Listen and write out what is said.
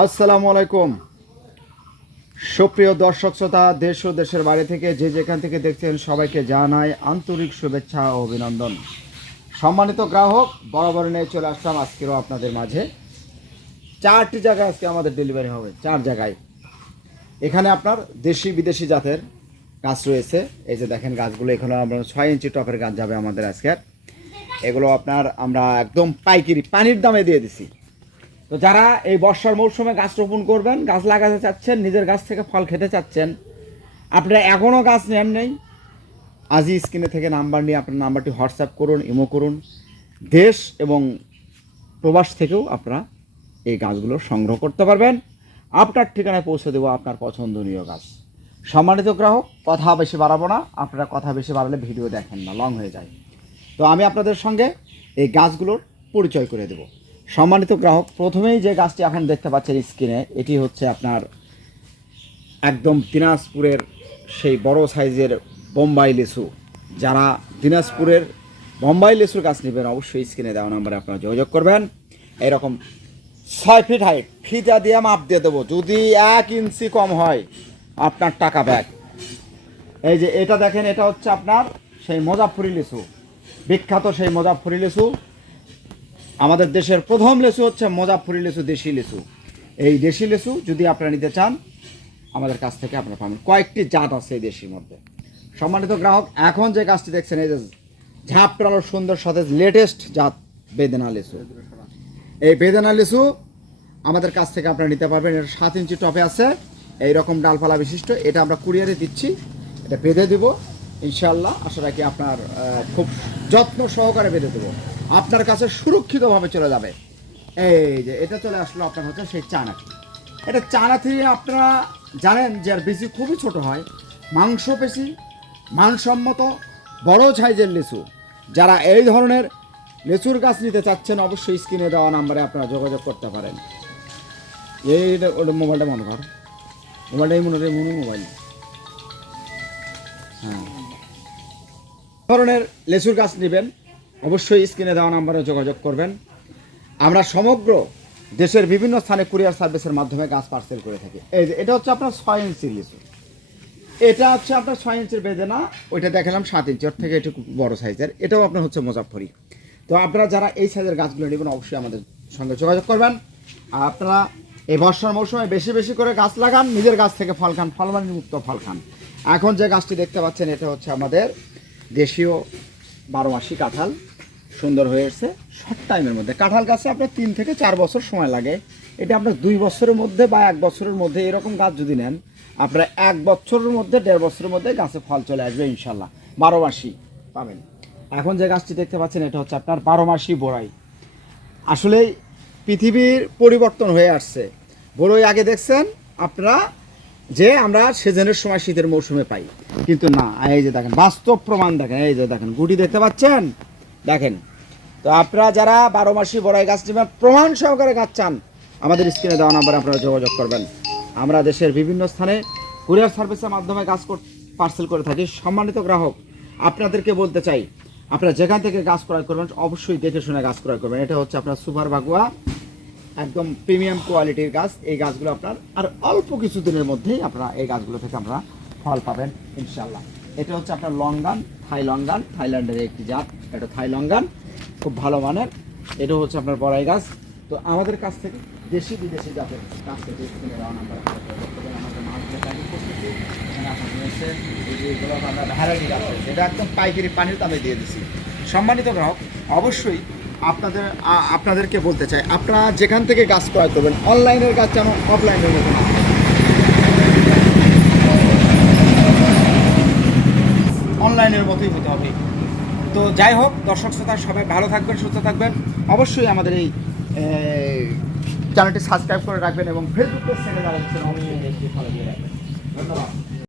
আসসালামু আলাইকুম সুপ্রিয় দর্শক শ্রোতা, দেশ ও দেশের বাইরে থেকে যে যেখান থেকে দেখছেন সবাইকে জানাই আন্তরিক শুভেচ্ছা ও অভিনন্দন। সম্মানিত গ্রাহক, বরাবর নিয়ে চলে আসলাম আজকেরও আপনাদের মাঝে। 4টি জায়গায় আজকে আমাদের ডেলিভারি হবে, 4 জায়গায়। এখানে আপনার দেশি বিদেশি জাতের গাছ রয়েছে। এই যে দেখেন গাছগুলো, এখানে আমরা 6 ইঞ্চি টপের গাছ যাবে আমাদের আজকে। এগুলো আপনার আমরা একদম পাইকারি পানির দামে দিয়ে দিছি। তো যারা এই বর্ষার মৌসুমে গাছ রোপণ করবেন, গাছ লাগাতে চাচ্ছেন, নিজের গাছ থেকে ফল খেতে চাচ্ছেন, আপনারা এখনও গাছ নেন নেই, আজই স্ক্রিনে থেকে নাম্বার নিয়ে আপনার নাম্বারটি হোয়াটসঅ্যাপ করুন, ইমো করুন। দেশ এবং প্রবাস থেকেও আপনারা এই গাছগুলো সংগ্রহ করতে পারবেন। আপনার ঠিকানায় পৌঁছে দেবো আপনার পছন্দনীয় গাছ। সম্মানিত গ্রাহক, কথা বেশি বাড়াবো না, আপনারা কথা বেশি বাড়ালে ভিডিও দেখেন না, লং হয়ে যায়। তো আমি আপনাদের সঙ্গে এই গাছগুলোর পরিচয় করে দেব। সম্মানিত গ্রাহক, প্রথমেই যে গাছটি এখন দেখতে পাচ্ছেন স্ক্রিনে, এটি হচ্ছে আপনার একদম দিনাজপুরের সেই বড় সাইজের বোম্বাই লিচু। যারা দিনাজপুরের বোম্বাই লিচুর গাছ নেবেন, অবশ্যই স্ক্রিনে দেওয়া নাম্বারে আপনারা যোগাযোগ করবেন। এরকম 6 ফিট হাইট, ফিতা দিয়ে মাপ দিয়ে দেবো, যদি 1 ইঞ্চি কম হয় আপনার টাকা ব্যাক। এই যে এটা দেখেন, এটা হচ্ছে আপনার সেই মুজাফফরি লিচু, বিখ্যাত সেই মুজাফফরি লিচু। আমাদের দেশের প্রথম লিচু হচ্ছে মুজাফফরি লিচু, দেশি লিচু। এই দেশি লিচু যদি আপনারা নিতে চান, আমাদের কাছ থেকে আপনারা পাবেন। কয়েকটি জাত আছে এই দেশির মধ্যে। সম্মানিত গ্রাহক, এখন যে গাছটি দেখছেন, এই যে ঝাপটালো সুন্দর সতেজ লেটেস্ট জাত বেদেনা লিচু। এই বেদেনা লিচু আমাদের কাছ থেকে আপনারা নিতে পারবেন। এটা 7 ইঞ্চি টপে আছে, এই রকম ডালপালা বিশিষ্ট। এটা আমরা কুরিয়ারে দিচ্ছি, এটা বেঁধে দেবো ইনশাআল্লাহ। আশা রাখি আপনার খুব যত্ন সহকারে বেঁধে দেবো, আপনার কাছে সুরক্ষিতভাবে চলে যাবে। এই যে এটা চলে আসলো আপনার হচ্ছে সেই চানাথি। এটা চানাথি আপনারা জানেন যে আর বেশি খুবই ছোট হয়, মাংসপেশি মানসম্মত বড় সাইজের লিচু। যারা এই ধরনের লিচুর গাছ নিতে চাচ্ছেন, অবশ্যই স্ক্রিনে দেওয়া নাম্বারে আপনারা যোগাযোগ করতে পারেন। এই ওটা মোবাইলটা মনে কর, মোবাইলটাই মনে হয় মোবাইল। হ্যাঁ, ধরনের লিচুর গাছ নেবেন, অবশ্যই স্ক্রিনে দেওয়া নাম্বারে যোগাযোগ করবেন। আমরা সমগ্র দেশের বিভিন্ন স্থানে কুরিয়ার সার্ভিসের মাধ্যমে গাছ পার্সেল করে থাকি। এই যে এটা হচ্ছে আপনার 6 ইঞ্চির লিচু, এটা হচ্ছে আপনার 6 ইঞ্চির বেদেনা। ওইটা দেখালাম 7 ইঞ্চি, ওর থেকে একটু বড় সাইজের। এটাও আপনার হচ্ছে মুজাফফরি। তো আপনারা যারা এই সাইজের গাছগুলো নেবেন, অবশ্যই আমাদের সঙ্গে যোগাযোগ করবেন। আর আপনারা এই বর্ষার মৌসুমে বেশি বেশি করে গাছ লাগান, নিজের গাছ থেকে ফল খান, ফলমানি মুক্ত ফল খান। এখন যে গাছটি দেখতে পাচ্ছেন, এটা হচ্ছে আমাদের দেশীয় 12 মাসি কাঁঠাল। সুন্দর হয়ে এসছে শর্ট টাইমের মধ্যে। কাঁঠাল গাছে আপনার 3 থেকে 4 বছর সময় লাগে। এটা আপনার 2 বছরের মধ্যে বা 1 বছরের মধ্যে, এরকম গাছ যদি নেন, আপনারা 1 বছরের মধ্যে 1.5 বছরের মধ্যে গাছে ফল চলে আসবে ইনশাল্লাহ। 12 মাসি পাবেন। এখন যে গাছটি দেখতে পাচ্ছেন, এটা হচ্ছে আপনার 12 মাসি বড়াই। আসলে পৃথিবীর পরিবর্তন হয়ে আসছে। বড়ই আগে দেখছেন আপনারা যে আমরা সিজনের সময় শীতের মৌসুমে পাই, কিন্তু না, এই যে দেখেন বাস্তব প্রমাণ দেখেন। এই যে দেখেন গুটি দেখতে পাচ্ছেন, দেখেন। তো আপনারা যারা 12 মাসি বড়াই গাছ নেবেন, প্রমাণ সহকারে গাছ চান, আমাদের স্ক্রিনে দেওয়া নাম্বারে আপনারা যোগাযোগ করবেন। আমরা দেশের বিভিন্ন স্থানে কুরিয়ার সার্ভিসের মাধ্যমে গাছ পার্সেল করে থাকি। সম্মানিত গ্রাহক, আপনাদেরকে বলতে চাই, আপনারা যেখান থেকে গাছ ক্রয় করবেন, অবশ্যই দেখে শুনে গাছ ক্রয় করবেন। এটা হচ্ছে আপনার সুপার বাগুয়া, একদম প্রিমিয়াম কোয়ালিটির গাছ। এই গাছগুলো আপনার আর অল্প কিছু দিনের মধ্যেই আপনারা এই গাছগুলো থেকে আপনারা ফল পাবেন ইনশাল্লাহ। এটা হচ্ছে আপনার লঙ্গান, থাই লঙ্গান, থাইল্যান্ডের একটি জাত। এটা থাই লঙ্গান, খুব ভালো মানের। এটা হচ্ছে আপনার বড়াই গাছ। তো আমাদের কাছ থেকে দেশি বিদেশি জাতের কাছ থেকে নাম্বার ভ্যারাইটি গাছ আছে, এটা একদম পাইকারি পানির দামে দিয়ে দিচ্ছি। সম্মানিত গ্রাহক, অবশ্যই আপনাদেরকে বলতে চাই, আপনারা যেখান থেকে গাছ ক্রয় করবেন, অনলাইনের গাছ যেন অফলাইনের মতো না, অনলাইনের মতোই হতে হবে। তো যাই হোক, দর্শক শ্রোতা সবাই ভালো থাকবেন, সুস্থ থাকবেন। অবশ্যই আমাদের এই চ্যানেলটি সাবস্ক্রাইব করে রাখবেন এবং ফেসবুক পেজ থেকে যারা অবশ্যই ফলো দিয়ে রাখবেন। ধন্যবাদ।